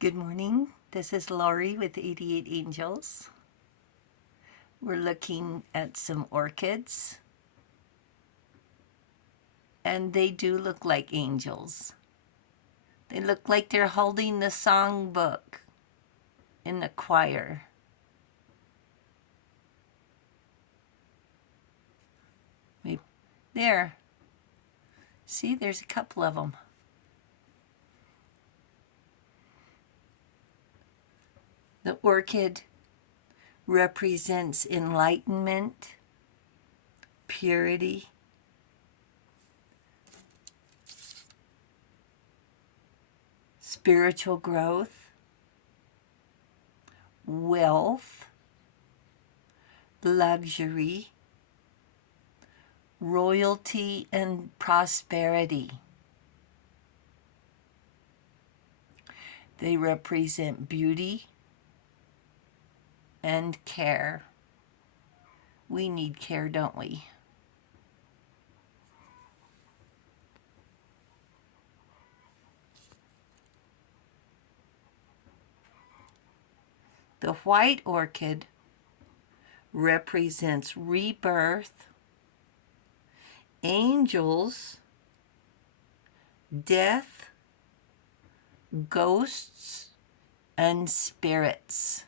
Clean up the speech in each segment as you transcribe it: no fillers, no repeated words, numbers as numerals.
Good morning. This is Laurie with 88 Angels. We're looking at some orchids, and they do look like angels. They look like they're holding the songbook in the choir. Maybe. There. See, there's a couple of them. The orchid represents enlightenment, purity, spiritual growth, wealth, luxury, royalty, and prosperity. They represent beauty and care. We need care, don't we? The white orchid represents rebirth, angels, death, ghosts, and spirits.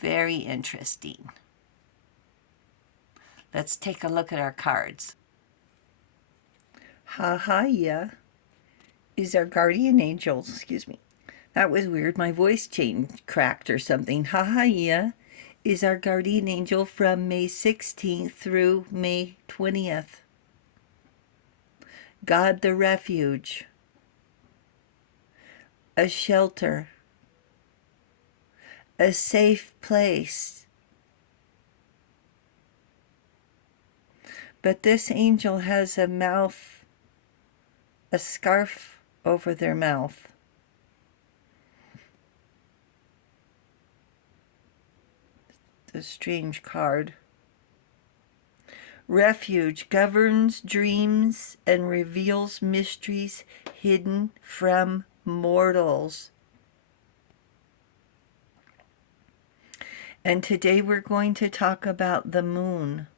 Very interesting. Let's take a look at our cards. Hahaya is our guardian angels. Excuse me. That was weird. My voice cracked or something. Hahaya is our guardian angel from May 16th through May 20th. God the refuge, a shelter, a safe place. But this angel has a mouth, a scarf over their mouth. A strange card. Refuge governs dreams and reveals mysteries hidden from mortals. And today we're going to talk about the moon.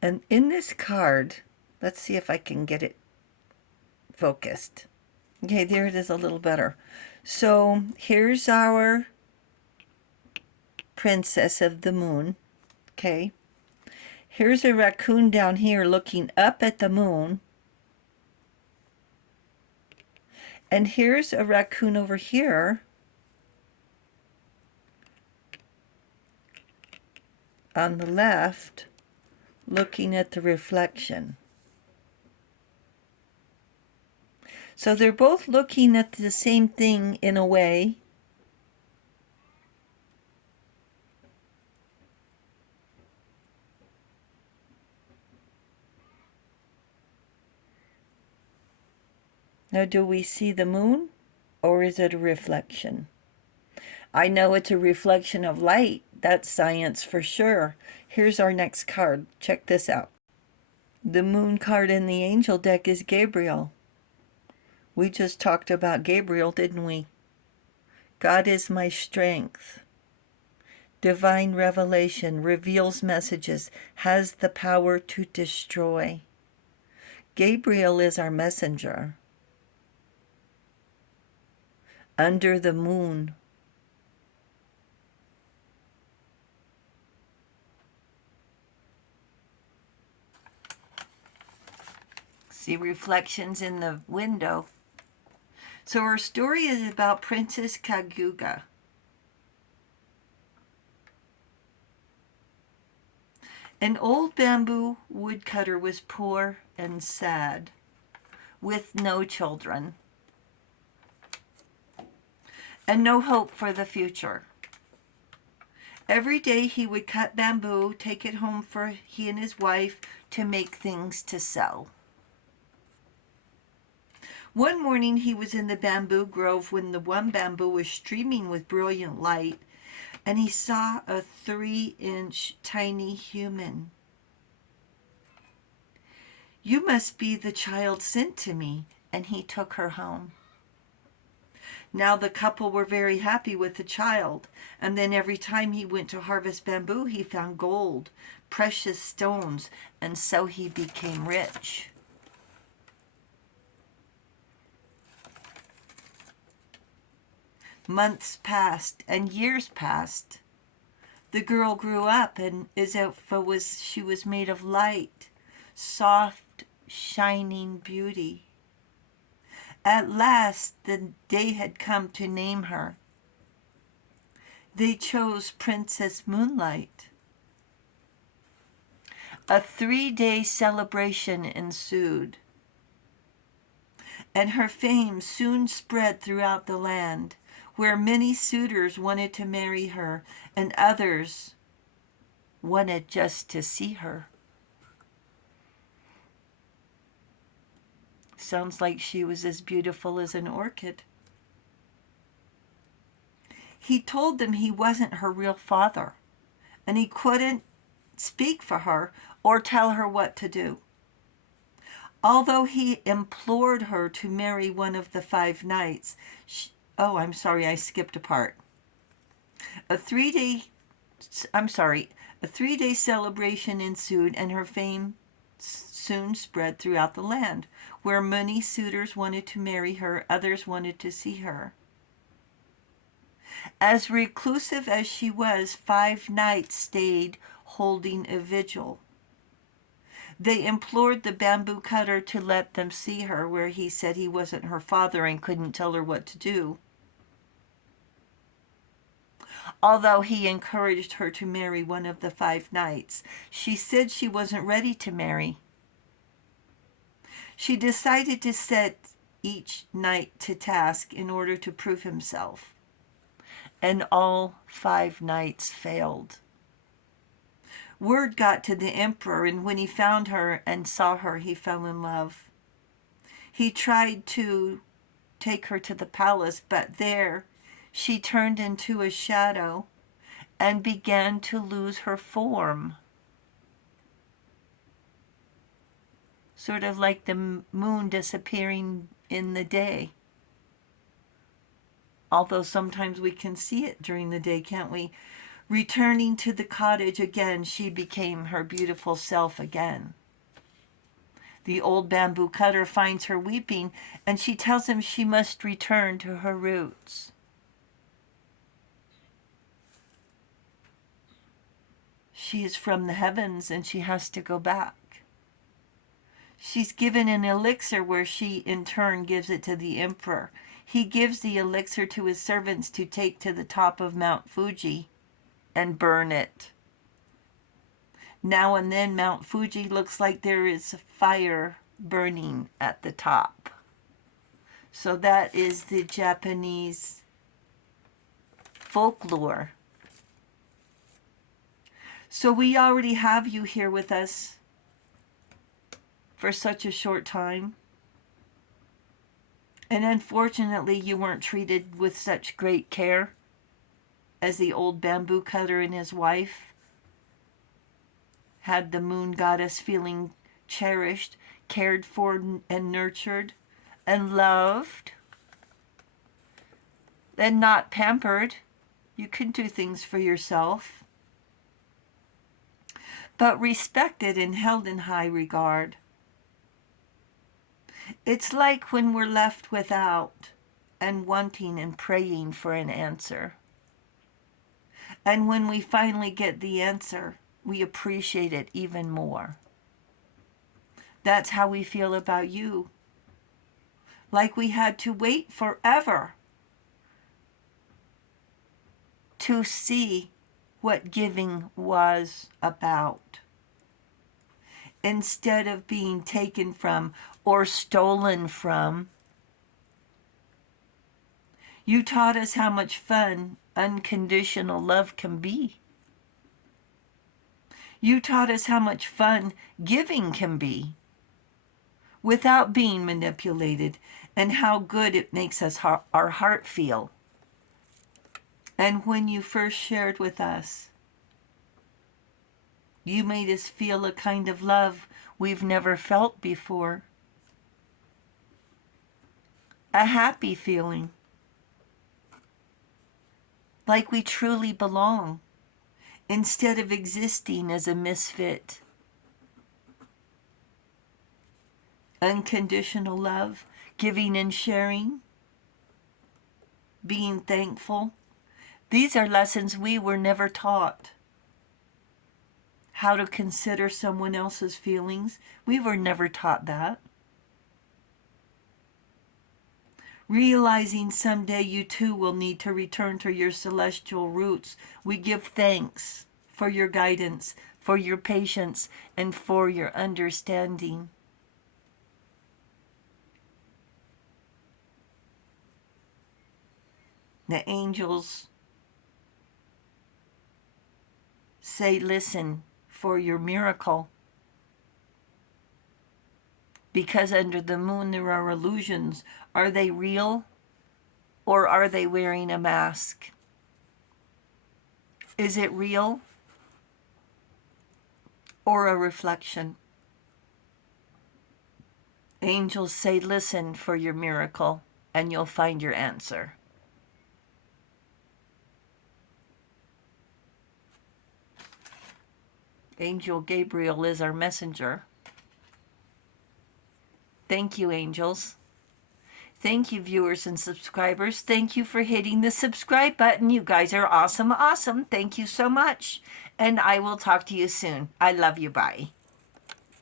And in this card, let's see if I can get it focused. Okay, there it is a little better. So here's our princess of the moon. Okay. Here's a raccoon down here looking up at the moon. And here's a raccoon over here on the left looking at the reflection. So they're both looking at the same thing in a way. Now, do we see the moon, or is it a reflection? I know it's a reflection of light. That's science for sure. Here's our next card. Check this out. The moon card in the angel deck is Gabriel. We just talked about Gabriel, didn't we? God is my strength. Divine revelation reveals messages, has the power to destroy. Gabriel is our messenger. Under the moon. See reflections in the window. So our story is about Princess Kaguga. An old bamboo woodcutter was poor and sad, with no children, and no hope for the future. Every day he would cut bamboo, take it home for he and his wife to make things to sell. One morning he was in the bamboo grove when the one bamboo was streaming with brilliant light, and he saw a 3-inch tiny human. "You must be the child sent to me," and he took her home. Now the couple were very happy with the child, and then every time he went to harvest bamboo, he found gold, precious stones, and so he became rich. Months passed and years passed. The girl grew up, and as if she was made of light, soft, shining beauty. At last the day had come to name her. They chose Princess Moonlight. A 3-day celebration ensued, and her fame soon spread throughout the land, where many suitors wanted to marry her and others wanted just to see her. Sounds like she was as beautiful as an orchid. He told them he wasn't her real father, and he couldn't speak for her or tell her what to do. Although he implored her to marry one of the 5 knights, I'm sorry, I skipped a part. A 3-day celebration ensued, and her fame soon spread throughout the land, where many suitors wanted to marry her, others wanted to see her. As reclusive as she was, 5 knights stayed holding a vigil. They implored the bamboo cutter to let them see her, where he said he wasn't her father and couldn't tell her what to do. Although he encouraged her to marry one of the 5 knights, she said she wasn't ready to marry. She decided to set each knight to task in order to prove himself, and all 5 knights failed. Word got to the emperor, and when he found her and saw her, he fell in love. He tried to take her to the palace, but there she turned into a shadow and began to lose her form. Sort of like the moon disappearing in the day. Although sometimes we can see it during the day, can't we? Returning to the cottage again, she became her beautiful self again. The old bamboo cutter finds her weeping, and she tells him she must return to her roots. She is from the heavens, and she has to go back. She's given an elixir where she, in turn, gives it to the emperor. He gives the elixir to his servants to take to the top of Mount Fuji and burn it. Now and then, Mount Fuji looks like there is fire burning at the top. So that is the Japanese folklore. So we already have you here with us for such a short time. And unfortunately, you weren't treated with such great care as the old bamboo cutter and his wife had the moon goddess feeling cherished, cared for, and nurtured, and loved, and not pampered. You can do things for yourself, but respected and held in high regard. It's like when we're left without and wanting and praying for an answer. And when we finally get the answer, we appreciate it even more. That's how we feel about you. Like we had to wait forever to see what giving was about, instead of being taken from or stolen from. You taught us how much fun unconditional love can be. You taught us how much fun giving can be without being manipulated and how good it makes us our heart feel. And when you first shared with us, you made us feel a kind of love we've never felt before. A happy feeling, like we truly belong, instead of existing as a misfit. Unconditional love, giving and sharing, being thankful. These are lessons we were never taught. How to consider someone else's feelings, we were never taught that. Realizing someday you too will need to return to your celestial roots, we give thanks for your guidance, for your patience, and for your understanding. The angels say, listen for your miracle. Because under the moon there are illusions. Are they real or are they wearing a mask? Is it real or a reflection? Angels say, listen for your miracle and you'll find your answer. Angel Gabriel is our messenger. Thank you, angels. Thank you, viewers and subscribers. Thank you for hitting the subscribe button. You guys are awesome, awesome. Thank you so much. And I will talk to you soon. I love you. Bye.